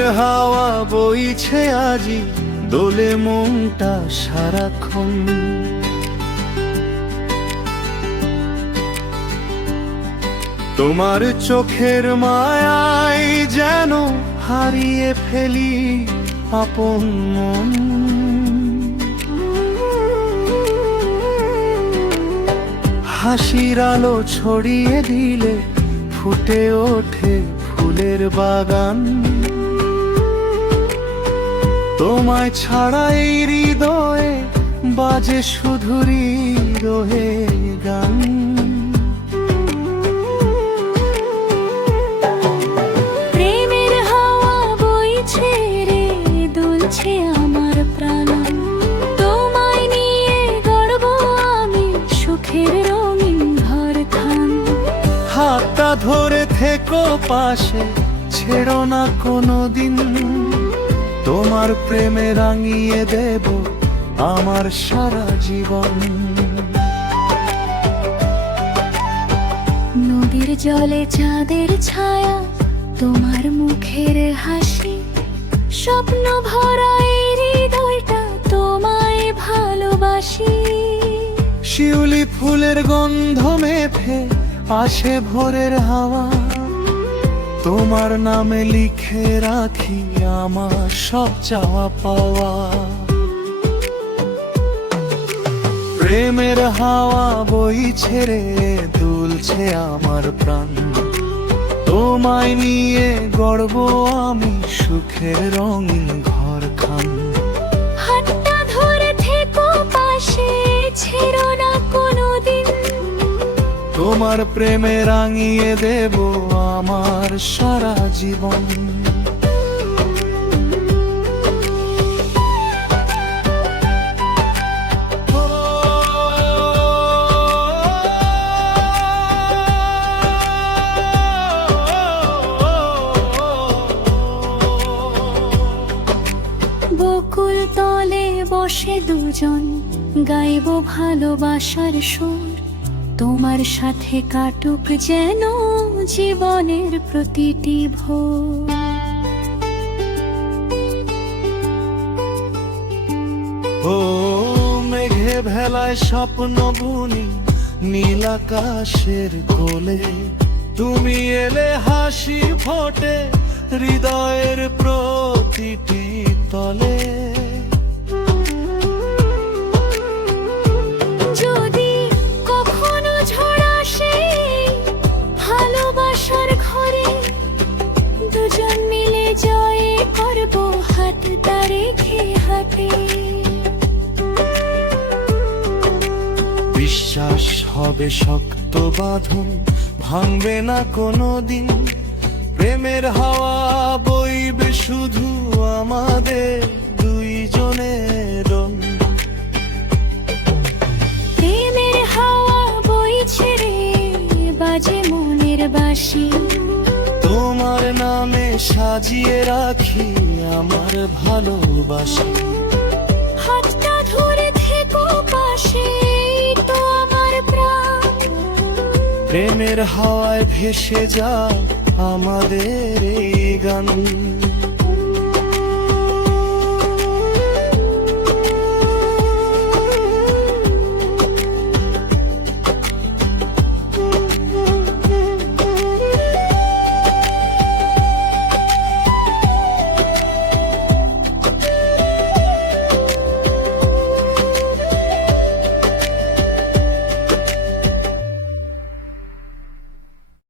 প্রেমের হাওয়া বইছে আজি, দোলে মনটা সারাক্ষণ। তোমার চোখের মায়ায় যেন হারিয়ে ফেলি আপন মন। হাসির আলো ছড়িয়ে দিলে ফুটে ওঠে ফুলের বাগান। তোমায় ছাড়া এই হৃদয়ে বাজে শুধু হৃদয়ে গান। প্রেমের হাওয়া বইছে রে, দুলছে আমার প্রাণ। তোমায় নিয়ে গড়ব আমি সুখের রঙিন ঘরখান। হাতটা ধরে থেকো পাশে, ছেড়ো না কোনোদিন। তোমার প্রেমে রাঙিয়ে দেব আমার সারা জীবন। নদীর জলে চাঁদের ছায়া, তোমার মুখের হাসি। স্বপ্ন ভরা এই হৃদয়টা তোমায় ভালোবাসি। শিউলি ফুলের গন্ধ মেখে আসে ভোরের হাওয়া। তোমার নামে লিখে রাখি আমার সব চাওয়া পাওয়া। প্রেমের হাওয়া বইছে রে, দুলছে আমার প্রাণ। তোমায় নিয়ে গড়ব আমি সুখের রঙিন ঘরখান। হাতটা ধরে থেকো পাশে, ছেড়ো না কোনোদিন। তোমার প্রেমে রাঙিয়ে দেব আমার সারা জীবন। বকুল তলে বসে দুজন গাইব ভালোবাসার সুর। তোমার সাথে কাটুক যেন জীবনের প্রতিটি ভোর। ও মেঘে ভেলায় স্বপ্ন বুনি নীল আকাশের কোলে। তুমি এলে হাসি ফোটে হৃদয়ের প্রতিটি তলে। যদি কখনো ঝড় আসে ভালোবাসার ঘরে, দুজন মিলে জয় করব হাতটা রেখে হাতে। বিশ্বাস হবে শক্ত বাঁধন, ভাঙবে না কোনোদিন। প্রেমের হাওয়া বইবে শুধু আমাদের দুইজনের। প্রেমের হাওয়া বইছে রে, বাজে মনের বাঁশি। তোমার নামে সাজিয়ে রাখি আমার ভালোবাসা। হাতটা ধরে থেকো পাশে, এই তো আমার প্রাণ। প্রেমের হাওয়ায় ভেসে যা আমাদের এই গান।